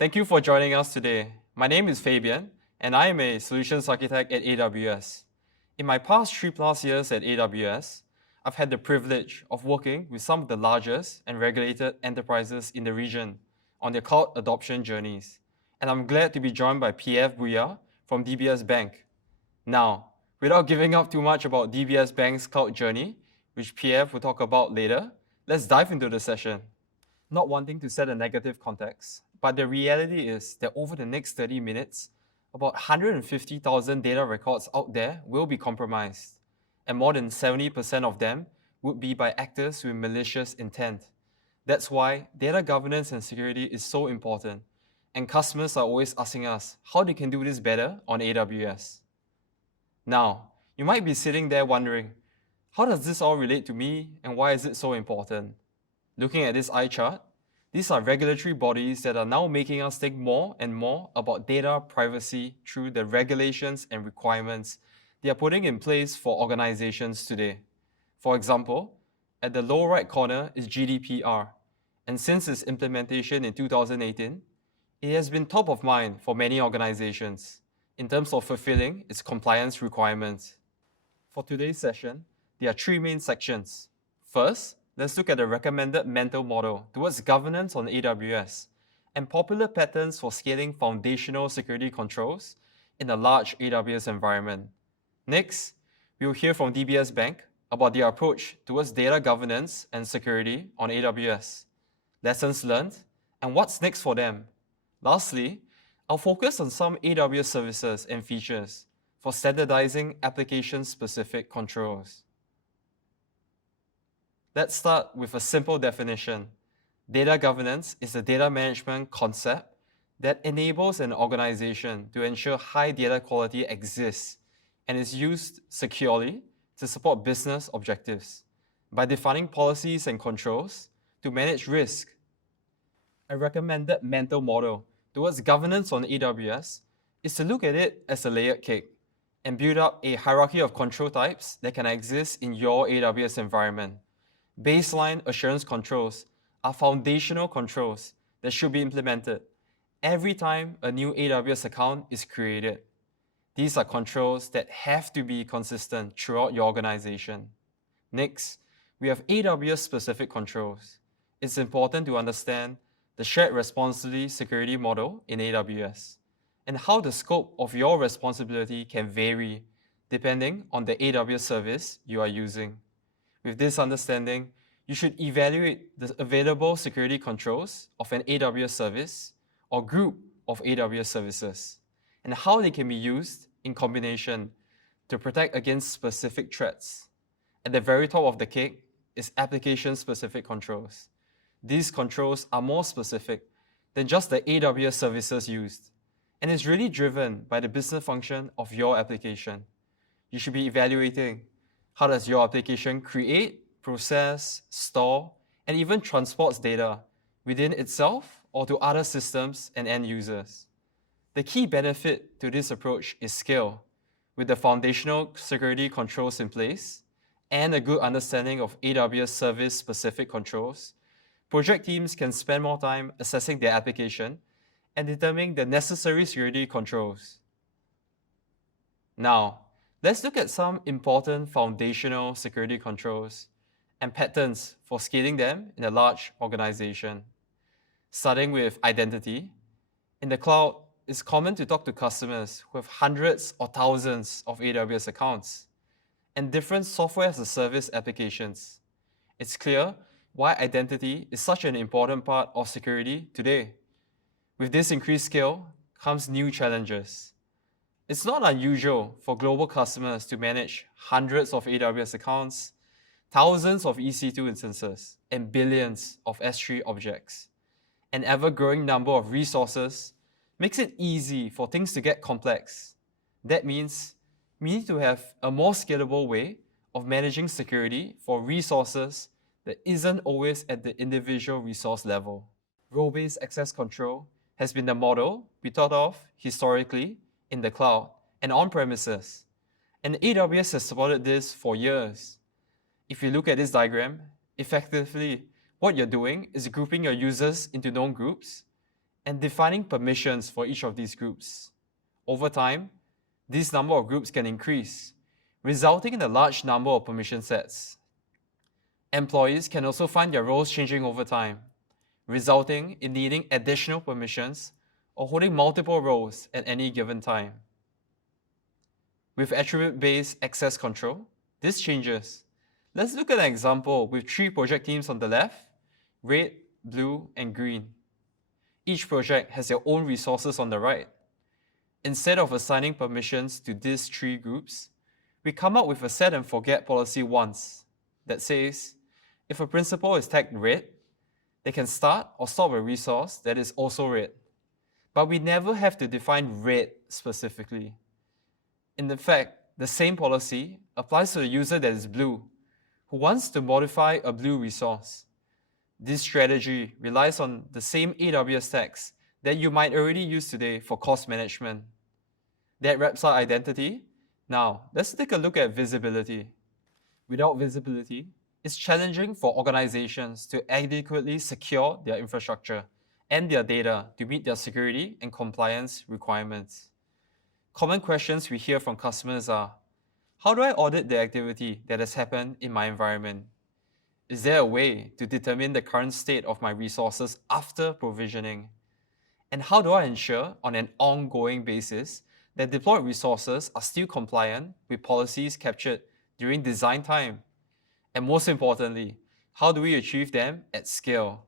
Thank you for joining us today. My name is Fabian, and I am a solutions architect at AWS. In my past 3+ years at AWS, I've had the privilege of working with some of the largest and regulated enterprises in the region on their cloud adoption journeys. And I'm glad to be joined by PF Bhuiya from DBS Bank. Now, without giving up too much about DBS Bank's cloud journey, which PF will talk about later, let's dive into the session. Not wanting to set a negative context, but the reality is that over the next 30 minutes, about 150,000 data records out there will be compromised, and more than 70% of them would be by actors with malicious intent. That's why data governance and security is so important, and customers are always asking us how they can do this better on AWS. Now, you might be sitting there wondering, how does this all relate to me and why is it so important? Looking at this eye chart, these are regulatory bodies that are now making us think more and more about data privacy through the regulations and requirements they are putting in place for organizations today. For example, at the lower right corner is GDPR, and since its implementation in 2018, it has been top of mind for many organizations in terms of fulfilling its compliance requirements. For today's session, there are 3 main sections. First, let's look at the recommended mental model towards governance on AWS and popular patterns for scaling foundational security controls in a large AWS environment. Next, we'll hear from DBS Bank about their approach towards data governance and security on AWS, lessons learned, and what's next for them. Lastly, I'll focus on some AWS services and features for standardizing application-specific controls. Let's start with a simple definition. Data governance is a data management concept that enables an organization to ensure high data quality exists and is used securely to support business objectives by defining policies and controls to manage risk. A recommended mental model towards governance on AWS is to look at it as a layered cake and build up a hierarchy of control types that can exist in your AWS environment. Baseline assurance controls are foundational controls that should be implemented every time a new AWS account is created. These are controls that have to be consistent throughout your organization. Next, we have AWS-specific controls. It's important to understand the shared responsibility security model in AWS and how the scope of your responsibility can vary depending on the AWS service you are using. With this understanding, you should evaluate the available security controls of an AWS service or group of AWS services and how they can be used in combination to protect against specific threats. At the very top of the cake is application-specific controls. These controls are more specific than just the AWS services used, and is really driven by the business function of your application. You should be evaluating how does your application create, process, store, and even transports data within itself or to other systems and end users. The key benefit to this approach is scale. With the foundational security controls in place and a good understanding of AWS service-specific controls, project teams can spend more time assessing their application and determining the necessary security controls. Now, let's look at some important foundational security controls and patterns for scaling them in a large organization. Starting with identity. In the cloud, it's common to talk to customers who have hundreds or thousands of AWS accounts and different software as a service applications. It's clear why identity is such an important part of security today. With this increased scale comes new challenges. It's not unusual for global customers to manage hundreds of AWS accounts, thousands of EC2 instances, and billions of S3 objects. An ever-growing number of resources makes it easy for things to get complex. That means we need to have a more scalable way of managing security for resources that isn't always at the individual resource level. Role-based access control has been the model we thought of historically in the cloud and on-premises, and AWS has supported this for years. If you look at this diagram, effectively, what you're doing is grouping your users into known groups and defining permissions for each of these groups. Over time, this number of groups can increase, resulting in a large number of permission sets. Employees can also find their roles changing over time, resulting in needing additional permissions or holding multiple roles at any given time. With attribute-based access control, this changes. Let's look at an example with 3 project teams on the left, red, blue, and green. Each project has their own resources on the right. Instead of assigning permissions to these 3 groups, we come up with a set and forget policy once that says, if a principal is tagged red, they can start or stop a resource that is also red. But we never have to define red specifically. In fact, the same policy applies to the user that is blue, who wants to modify a blue resource. This strategy relies on the same AWS tags that you might already use today for cost management. That wraps up identity. Now, let's take a look at visibility. Without visibility, it's challenging for organizations to adequately secure their infrastructure and their data to meet their security and compliance requirements. Common questions we hear from customers are, how do I audit the activity that has happened in my environment? Is there a way to determine the current state of my resources after provisioning? And how do I ensure on an ongoing basis that deployed resources are still compliant with policies captured during design time? And most importantly, how do we achieve them at scale?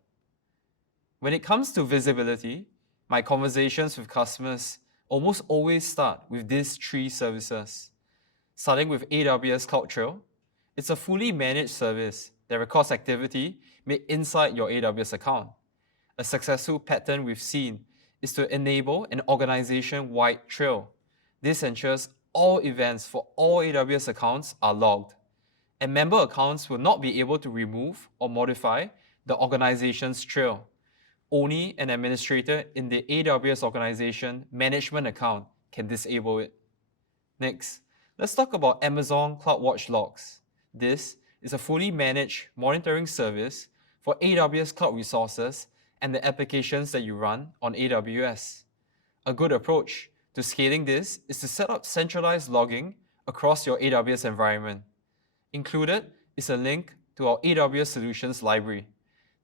When it comes to visibility, my conversations with customers almost always start with these 3 services. Starting with AWS CloudTrail, it's a fully managed service that records activity made inside your AWS account. A successful pattern we've seen is to enable an organization-wide trail. This ensures all events for all AWS accounts are logged, and member accounts will not be able to remove or modify the organization's trail. Only an administrator in the AWS organization management account can disable it. Next, let's talk about Amazon CloudWatch Logs. This is a fully managed monitoring service for AWS cloud resources and the applications that you run on AWS. A good approach to scaling this is to set up centralized logging across your AWS environment. Included is a link to our AWS Solutions library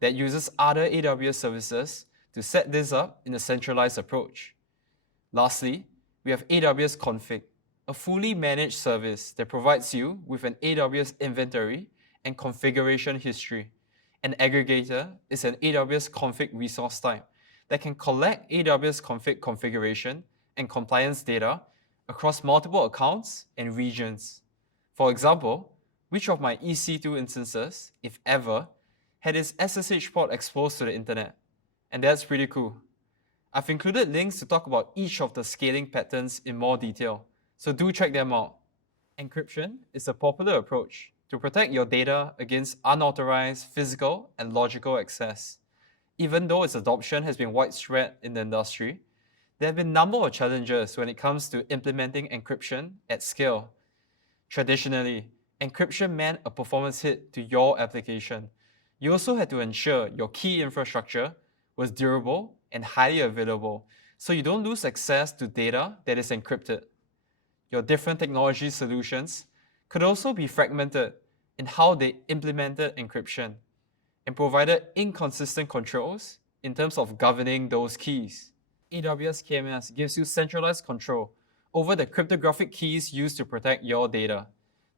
that uses other AWS services to set this up in a centralized approach. Lastly, we have AWS Config, a fully managed service that provides you with an AWS inventory and configuration history. An aggregator is an AWS config resource type that can collect AWS config configuration and compliance data across multiple accounts and regions. For example, which of my EC2 instances, if ever, had its SSH port exposed to the internet? And that's pretty cool. I've included links to talk about each of the scaling patterns in more detail, so do check them out. Encryption is a popular approach to protect your data against unauthorized physical and logical access. Even though its adoption has been widespread in the industry, there have been a number of challenges when it comes to implementing encryption at scale. Traditionally, encryption meant a performance hit to your application. You also had to ensure your key infrastructure was durable and highly available, so you don't lose access to data that is encrypted. Your different technology solutions could also be fragmented in how they implemented encryption and provided inconsistent controls in terms of governing those keys. AWS KMS gives you centralized control over the cryptographic keys used to protect your data.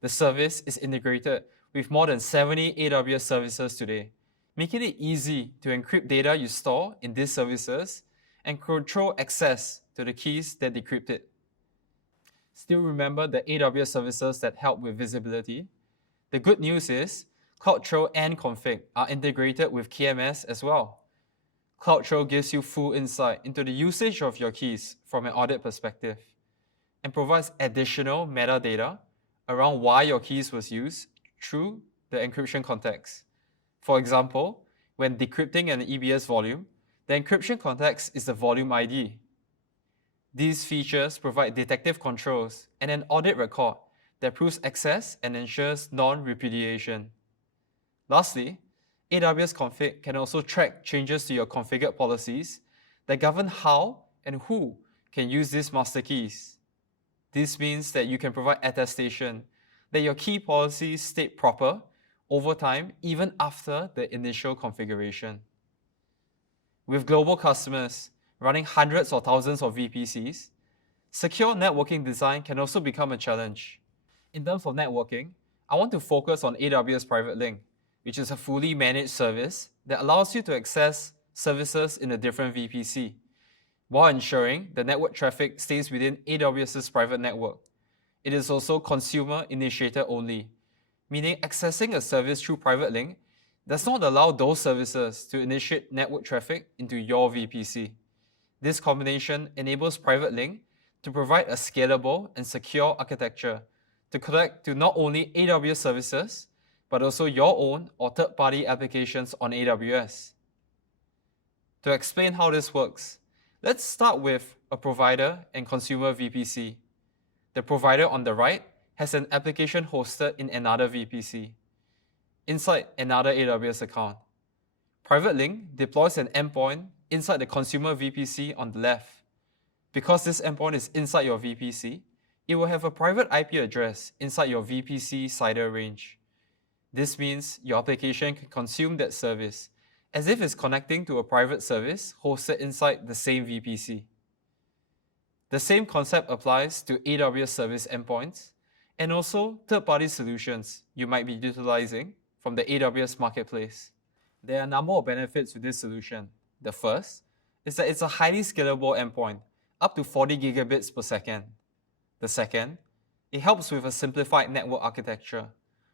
The service is integrated with more than 70 AWS services today, making it easy to encrypt data you store in these services and control access to the keys that decrypt it. Still remember the AWS services that help with visibility? The good news is CloudTrail and Config are integrated with KMS as well. CloudTrail gives you full insight into the usage of your keys from an audit perspective and provides additional metadata around why your keys was used through the encryption context. For example, when decrypting an EBS volume, the encryption context is the volume ID. These features provide detective controls and an audit record that proves access and ensures non-repudiation. Lastly, AWS Config can also track changes to your configured policies that govern how and who can use these master keys. This means that you can provide attestation that your key policies stay proper over time, even after the initial configuration. With global customers running hundreds or thousands of VPCs, secure networking design can also become a challenge. In terms of networking, I want to focus on AWS Private Link, which is a fully managed service that allows you to access services in a different VPC, while ensuring the network traffic stays within AWS's private network. It is also consumer-initiated only, meaning accessing a service through Private Link does not allow those services to initiate network traffic into your VPC. This combination enables Private Link to provide a scalable and secure architecture to connect to not only AWS services, but also your own or third-party applications on AWS. To explain how this works, let's start with a provider and consumer VPC. The provider on the right has an application hosted in another VPC, inside another AWS account. Private Link deploys an endpoint inside the consumer VPC on the left. Because this endpoint is inside your VPC, it will have a private IP address inside your VPC CIDR range. This means your application can consume that service as if it's connecting to a private service hosted inside the same VPC. The same concept applies to AWS service endpoints and also third-party solutions you might be utilizing from the AWS marketplace. There are a number of benefits to this solution. The first is that it's a highly scalable endpoint, up to 40 gigabits per second. The second, it helps with a simplified network architecture.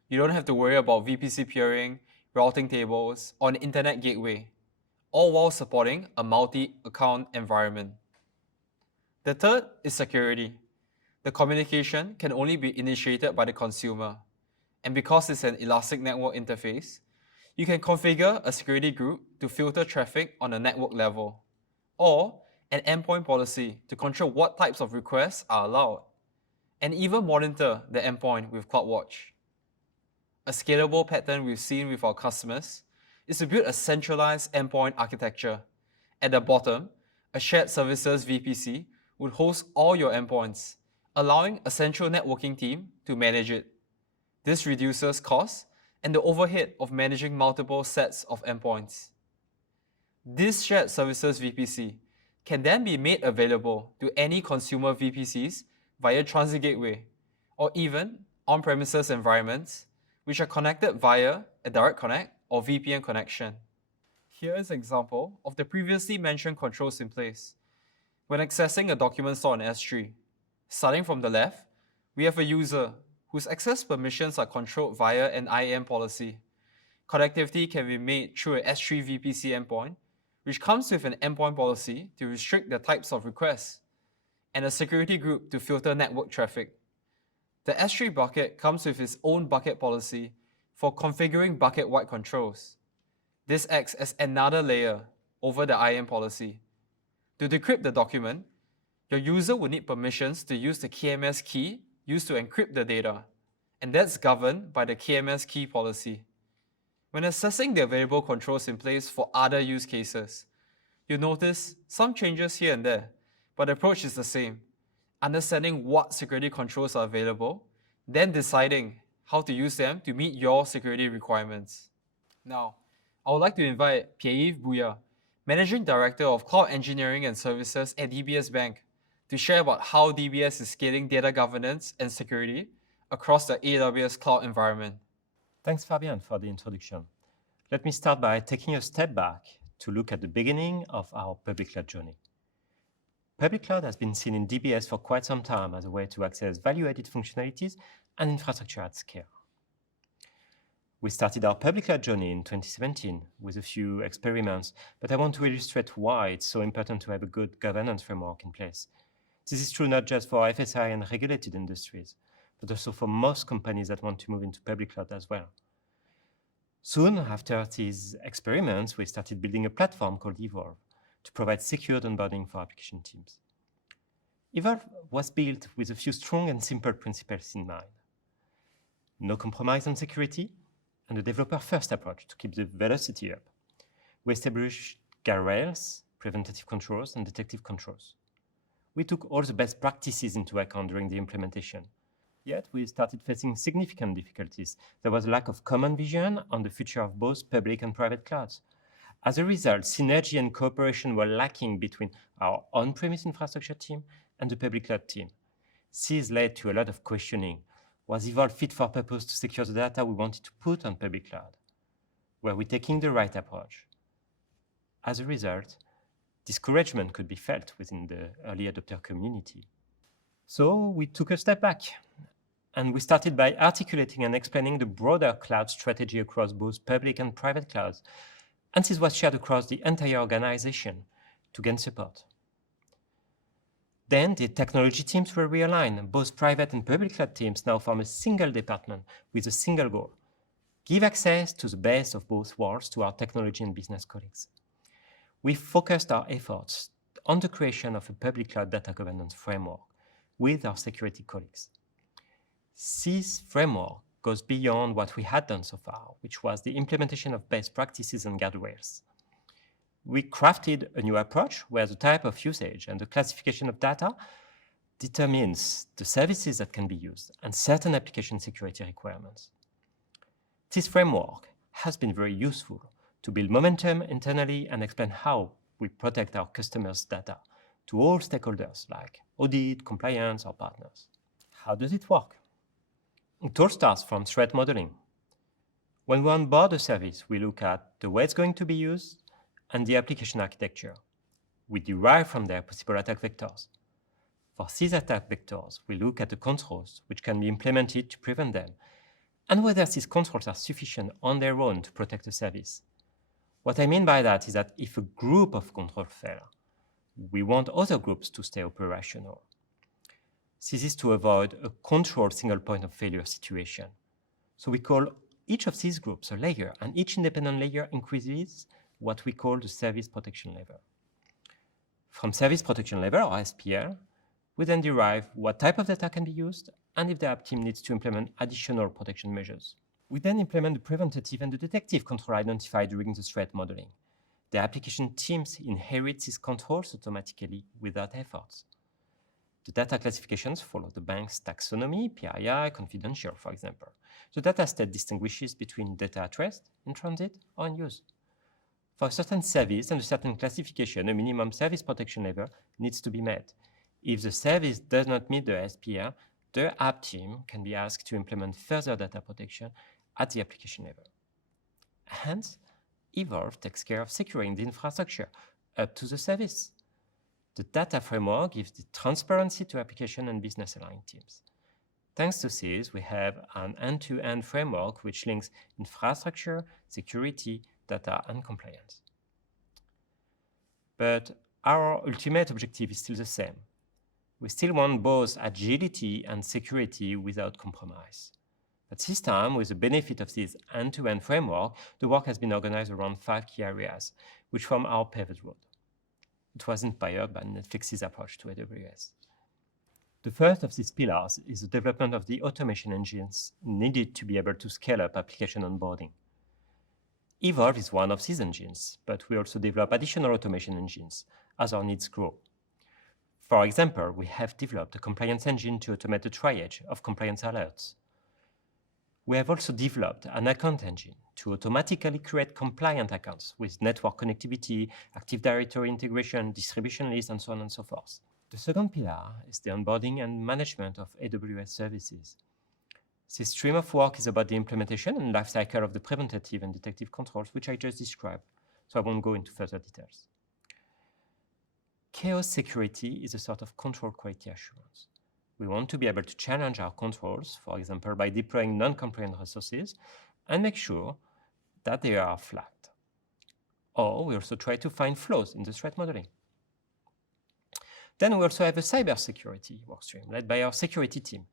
You don't have to worry about VPC peering, routing tables, or an internet gateway, all while supporting a multi-account environment. The third is security. The communication can only be initiated by the consumer, and because it's an elastic network interface, you can configure a security group to filter traffic on a network level, or an endpoint policy to control what types of requests are allowed, and even monitor the endpoint with CloudWatch. A scalable pattern we've seen with our customers is to build a centralized endpoint architecture. At the bottom, a shared services VPC would host all your endpoints, allowing a central networking team to manage it. This reduces costs and the overhead of managing multiple sets of endpoints. This shared services VPC can then be made available to any consumer VPCs via transit gateway, or even on-premises environments, which are connected via a direct connect or VPN connection. Here is an example of the previously mentioned controls in place. When accessing a document store on S3, starting from the left, we have a user whose access permissions are controlled via an IAM policy. Connectivity can be made through a S3 VPC endpoint, which comes with an endpoint policy to restrict the types of requests, and a security group to filter network traffic. The S3 bucket comes with its own bucket policy for configuring bucket-wide controls. This acts as another layer over the IAM policy. To decrypt the document, your user will need permissions to use the KMS key used to encrypt the data, and that's governed by the KMS key policy. When assessing the available controls in place for other use cases, you'll notice some changes here and there, but the approach is the same. Understanding what security controls are available, then deciding how to use them to meet your security requirements. Now, I would like to invite Pierre-Yves Bouya, Managing Director of Cloud Engineering and Services at DBS Bank, to share about how DBS is scaling data governance and security across the AWS cloud environment. Thanks, Fabian, for the introduction. Let me start by taking a step back to look at the beginning of our public cloud journey. Public cloud has been seen in DBS for quite some time as a way to access value-added functionalities and infrastructure at scale. We started our public cloud journey in 2017 with a few experiments, but I want to illustrate why it's so important to have a good governance framework in place. This is true not just for FSI and regulated industries, but also for most companies that want to move into public cloud as well. Soon after these experiments, we started building a platform called Evolve to provide secured onboarding for application teams. Evolve was built with a few strong and simple principles in mind. No compromise on security, and a developer-first approach to keep the velocity up. We established guardrails preventative controls, and detective controls. We took all the best practices into account during the implementation. Yet we started facing significant difficulties. There was a lack of common vision on the future of both public and private clouds. As a result, synergy and cooperation were lacking between our on-premise infrastructure team and the public cloud team. This led to a lot of questioning. Was Evolve fit for purpose to secure the data we wanted to put on public cloud? Were we taking the right approach? As a result, discouragement could be felt within the early adopter community. So we took a step back, and we started by articulating and explaining the broader cloud strategy across both public and private clouds, and this was shared across the entire organization to gain support. Then the technology teams were realigned. Both private and public cloud teams now form a single department with a single goal: give access to the best of both worlds to our technology and business colleagues. We focused our efforts on the creation of a public cloud data governance framework with our security colleagues. This framework goes beyond what we had done so far, which was the implementation of best practices and guardrails. We crafted a new approach where the type of usage and the classification of data determines the services that can be used and certain application security requirements. This framework has been very useful to build momentum internally and explain how we protect our customers' data to all stakeholders like audit, compliance, or partners. How does it work? It all starts from threat modeling. When we onboard a service, we look at the way it's going to be used and the application architecture. We derive from there possible attack vectors. For these attack vectors, we look at the controls which can be implemented to prevent them, and whether these controls are sufficient on their own to protect the service. What I mean by that is that if a group of controls fail, we want other groups to stay operational. This is to avoid a controlled single point of failure situation. So we call each of these groups a layer, and each independent layer increases what we call the service protection level. From service protection level, or SPL, we then derive what type of data can be used and if the app team needs to implement additional protection measures. We then implement the preventative and the detective control identified during the threat modeling. The application teams inherit these controls automatically without efforts. The data classifications follow the bank's taxonomy, PII, confidential, for example. The data state distinguishes between data at rest, in transit, or in use. For a certain service and a certain classification, a minimum service protection level needs to be met. If the service does not meet the SPL, the app team can be asked to implement further data protection at the application level. Hence, Evolve takes care of securing the infrastructure up to the service. The data framework gives the transparency to application and business aligned teams. Thanks to this, we have an end-to-end framework which links infrastructure, security, data, and compliance. But our ultimate objective is still the same. We still want both agility and security without compromise. But this time, with the benefit of this end-to-end framework, the work has been organized around 5 key areas, which form our pivot road. It was inspired by Netflix's approach to AWS. The first of these pillars is the development of the automation engines needed to be able to scale up application onboarding. Evolve is one of these engines, but we also develop additional automation engines as our needs grow. For example, we have developed a compliance engine to automate the triage of compliance alerts. We have also developed an account engine to automatically create compliant accounts with network connectivity, Active Directory integration, distribution lists, and so on and so forth. The second pillar is the onboarding and management of AWS services. This stream of work is about the implementation and lifecycle of the preventative and detective controls, which I just described, so I won't go into further details. Chaos security is a sort of control quality assurance. We want to be able to challenge our controls, for example, by deploying non-compliant resources, and make sure that they are flagged. Or we also try to find flaws in the threat modeling. Then we also have a cybersecurity workstream led by our security team.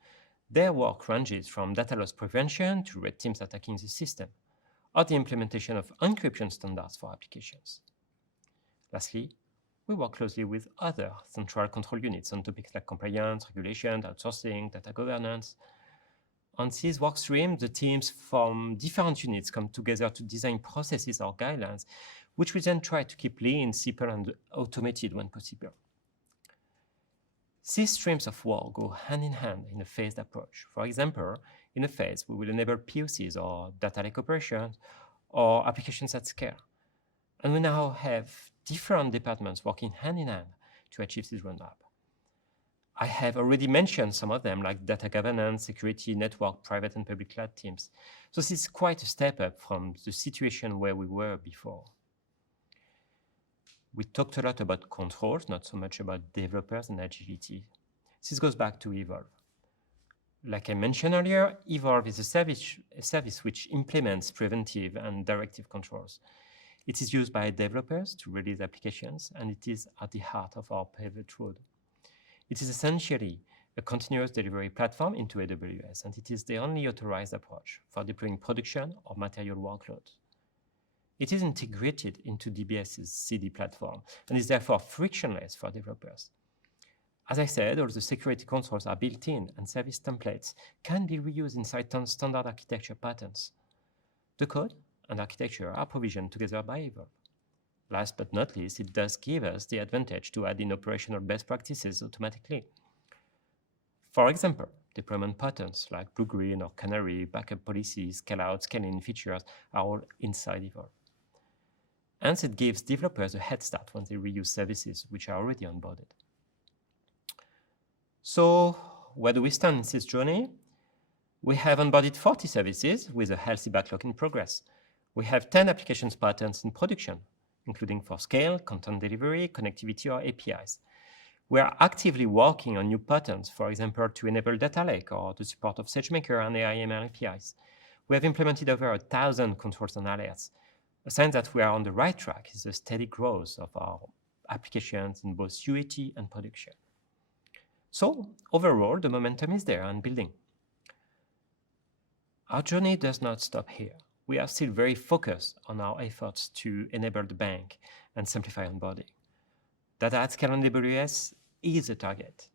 Their work ranges from data loss prevention to red teams attacking the system, or the implementation of encryption standards for applications. Lastly, we work closely with other central control units on topics like compliance, regulation, outsourcing, data governance. On this workstream, the teams from different units come together to design processes or guidelines which we then try to keep lean, simple, and automated when possible. These streams of work go hand in hand in a phased approach. For example, in a phase, we will enable POCs or data lake operations or applications at scale. And we now have different departments working hand in hand to achieve this roadmap. I have already mentioned some of them, like data governance, security, network, private and public cloud teams. So this is quite a step up from the situation where we were before. We talked a lot about controls, not so much about developers and agility. This goes back to Evolve. Like I mentioned earlier, Evolve is a service which implements preventive and directive controls. It is used by developers to release applications, and it is at the heart of our pivot road. It is essentially a continuous delivery platform into AWS, and it is the only authorized approach for deploying production or material workloads. It is integrated into DBS's CD platform and is therefore frictionless for developers. As I said, all the security controls are built in, and service templates can be reused inside standard architecture patterns. The code and architecture are provisioned together by Evolve. Last but not least, it does give us the advantage to add in operational best practices automatically. For example, deployment patterns like blue-green or canary, backup policies, scale-out, scale-in features are all inside Evolve. And it gives developers a head start when they reuse services which are already onboarded. So where do we stand in this journey? We have onboarded 40 services with a healthy backlog in progress. We have 10 applications patterns in production, including for scale, content delivery, connectivity, or APIs. We are actively working on new patterns, for example, to enable data lake or the support of SageMaker and AI/ML APIs. We have implemented over 1,000 controls and alerts. A sign that we are on the right track is the steady growth of our applications in both UAT and production. So overall, the momentum is there and building. Our journey does not stop here. We are still very focused on our efforts to enable the bank and simplify onboarding. Data at scale on AWS is a target.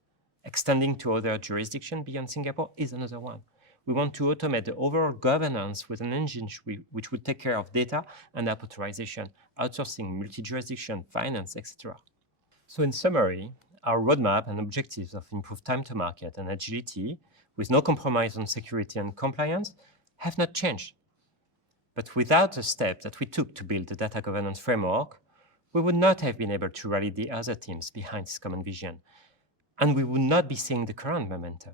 Extending to other jurisdictions beyond Singapore is another one. We want to automate the overall governance with an engine which would take care of data and app authorization, outsourcing, multi-jurisdiction, finance, etc. So in summary, our roadmap and objectives of improved time to market and agility, with no compromise on security and compliance, have not changed. But without the steps that we took to build the data governance framework, we would not have been able to rally the other teams behind this common vision, and we would not be seeing the current momentum.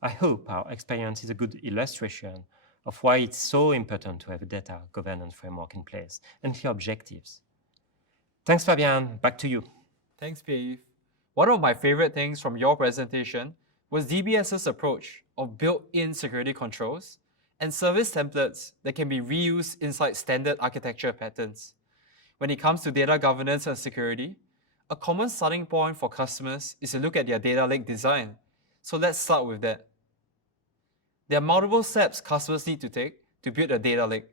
I hope our experience is a good illustration of why it's so important to have a data governance framework in place and clear objectives. Thanks, Fabian. Back to you. Thanks, Pierre. One of my favorite things from your presentation was DBS's approach of built-in security controls and service templates that can be reused inside standard architecture patterns. When it comes to data governance and security, a common starting point for customers is to look at their data lake design. So let's start with that. There are multiple steps customers need to take to build a data lake.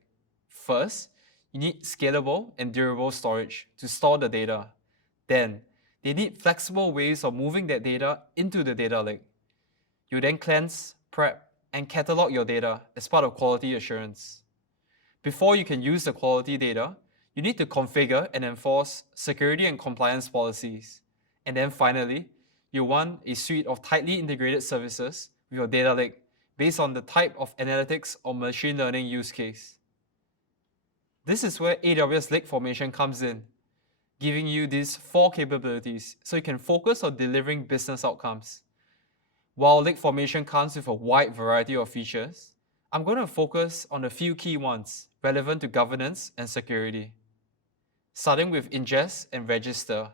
First, you need scalable and durable storage to store the data. Then, they need flexible ways of moving that data into the data lake. You then cleanse, prep, and catalog your data as part of quality assurance. Before you can use the quality data, you need to configure and enforce security and compliance policies. And then finally, you want a suite of tightly integrated services with your data lake based on the type of analytics or machine learning use case. This is where AWS Lake Formation comes in, giving you these 4 capabilities so you can focus on delivering business outcomes. While Lake Formation comes with a wide variety of features, I'm going to focus on a few key ones relevant to governance and security. Starting with ingest and register.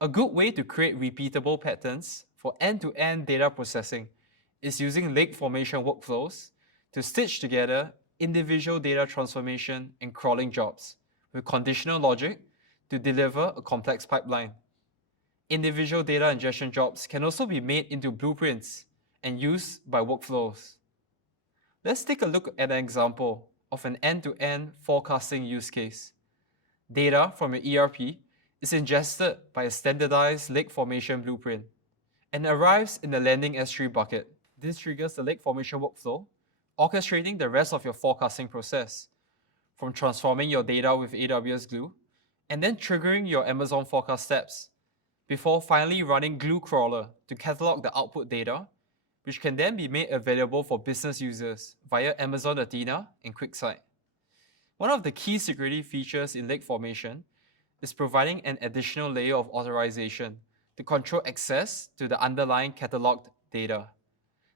A good way to create repeatable patterns for end-to-end data processing is using Lake Formation workflows to stitch together individual data transformation and crawling jobs with conditional logic to deliver a complex pipeline. Individual data ingestion jobs can also be made into blueprints and used by workflows. Let's take a look at an example of an end-to-end forecasting use case. Data from your ERP is ingested by a standardized lake formation blueprint and arrives in the landing S3 bucket. This triggers the lake formation workflow, orchestrating the rest of your forecasting process. from transforming your data with AWS Glue, and then triggering your Amazon forecast steps, before finally running Glue Crawler to catalog the output data, which can then be made available for business users via Amazon Athena and QuickSight. One of the key security features in lake formation is providing an additional layer of authorization to control access to the underlying cataloged data.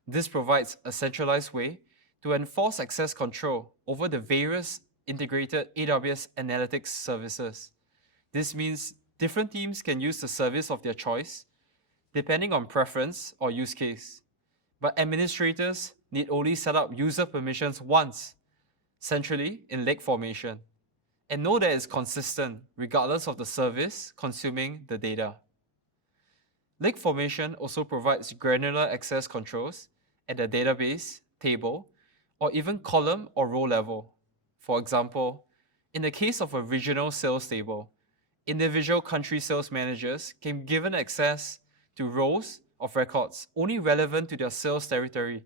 This provides a centralized way to enforce access control over the various integrated AWS analytics services. This means different teams can use the service of their choice, depending on preference or use case. But administrators need only set up user permissions once, centrally in lake formation, and know that it's consistent regardless of the service consuming the data. Lake formation also provides granular access controls at the database, table, or even column or row level. For example, in the case of a regional sales table, individual country sales managers can be given access to rows of records only relevant to their sales territory,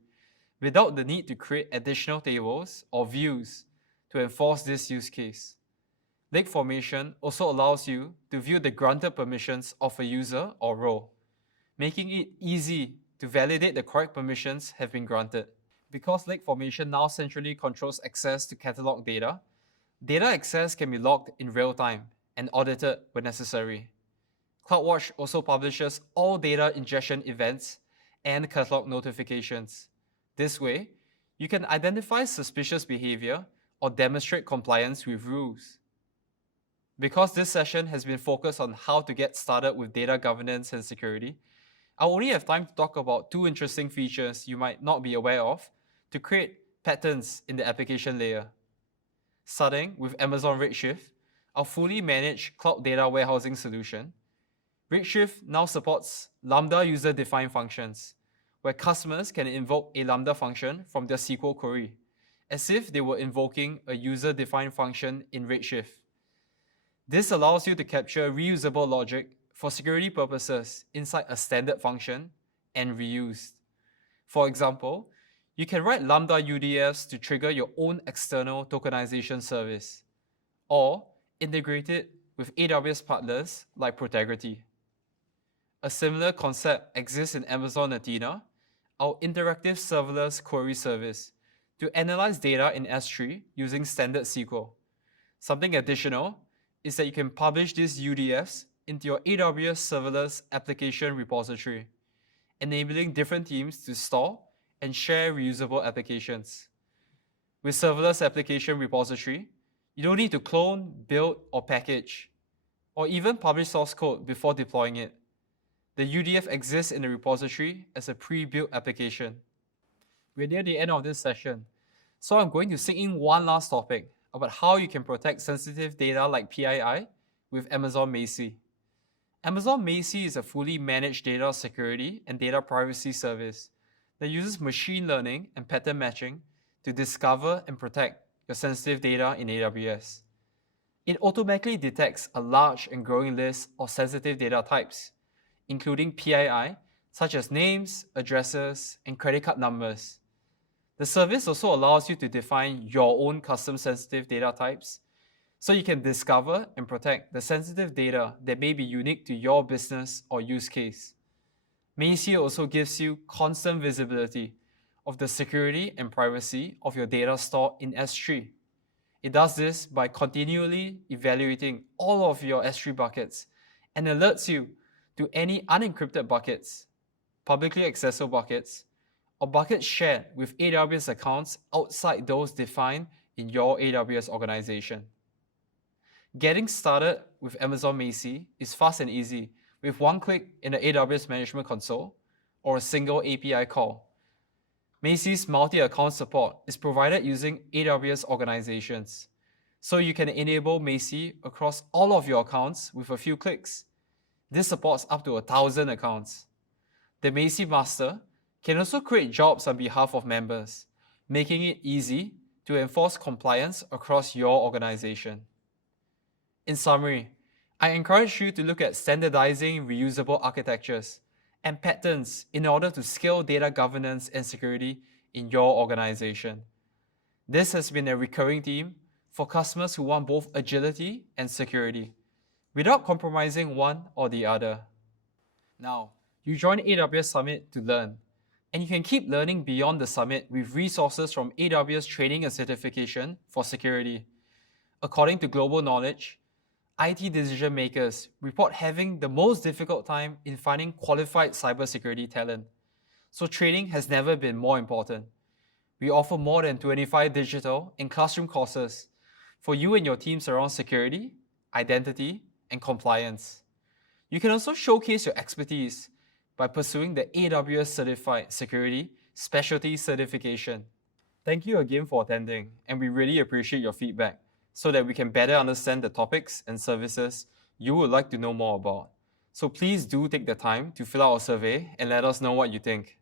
without the need to create additional tables or views to enforce this use case. Lake formation also allows you to view the granted permissions of a user or row, making it easy to validate the correct permissions have been granted. Because lake formation now centrally controls access to catalog data, data access can be logged in real time and audited when necessary. CloudWatch also publishes all data ingestion events and catalog notifications. This way, you can identify suspicious behavior or demonstrate compliance with rules. Because this session has been focused on how to get started with data governance and security, I only have time to talk about two interesting features you might not be aware of to create patterns in the application layer. Starting with Amazon Redshift, our fully managed cloud data warehousing solution, Redshift now supports Lambda user-defined functions, where customers can invoke a Lambda function from their SQL query, as if they were invoking a user-defined function in Redshift. This allows you to capture reusable logic for security purposes inside a standard function and reused. For example, you can write Lambda UDFs to trigger your own external tokenization service, or integrate it with AWS partners like Protegrity. A similar concept exists in Amazon Athena, our interactive serverless query service, to analyze data in S3 using standard SQL. Something additional is that you can publish these UDFs into your AWS serverless application repository, enabling different teams to store and share reusable applications. With serverless application repository, you don't need to clone, build, or package, or even publish source code before deploying it. The UDF exists in the repository as a pre-built application. We're near the end of this session, so I'm going to sink in one last topic about how you can protect sensitive data like PII with Amazon Macie. Amazon Macie is a fully managed data security and data privacy service that uses machine learning and pattern matching to discover and protect your sensitive data in AWS. It automatically detects a large and growing list of sensitive data types, including PII, such as names, addresses, and credit card numbers. The service also allows you to define your own custom sensitive data types, so you can discover and protect the sensitive data that may be unique to your business or use case. Macie also gives you constant visibility of the security and privacy of your data stored in S3. It does this by continually evaluating all of your S3 buckets and alerts you to any unencrypted buckets, publicly accessible buckets, or buckets shared with AWS accounts outside those defined in your AWS organization. Getting started with Amazon Macie is fast and easy with one click in the AWS Management Console or a single API call. Macie's multi-account support is provided using AWS organizations, so you can enable Macie across all of your accounts with a few clicks. This supports up to 1,000 accounts. The Macie Master can also create jobs on behalf of members, making it easy to enforce compliance across your organization. In summary, I encourage you to look at standardizing reusable architectures and patterns in order to scale data governance and security in your organization. This has been a recurring theme for customers who want both agility and security, without compromising one or the other. Now, you join AWS Summit to learn, and you can keep learning beyond the summit with resources from AWS training and certification for security. According to Global Knowledge, IT decision makers report having the most difficult time in finding qualified cybersecurity talent. So training has never been more important. We offer more than 25 digital and classroom courses for you and your teams around security, identity, and compliance. You can also showcase your expertise by pursuing the AWS Certified Security Specialty Certification. Thank you again for attending, and we really appreciate your feedback so that we can better understand the topics and services you would like to know more about. So please do take the time to fill out our survey and let us know what you think.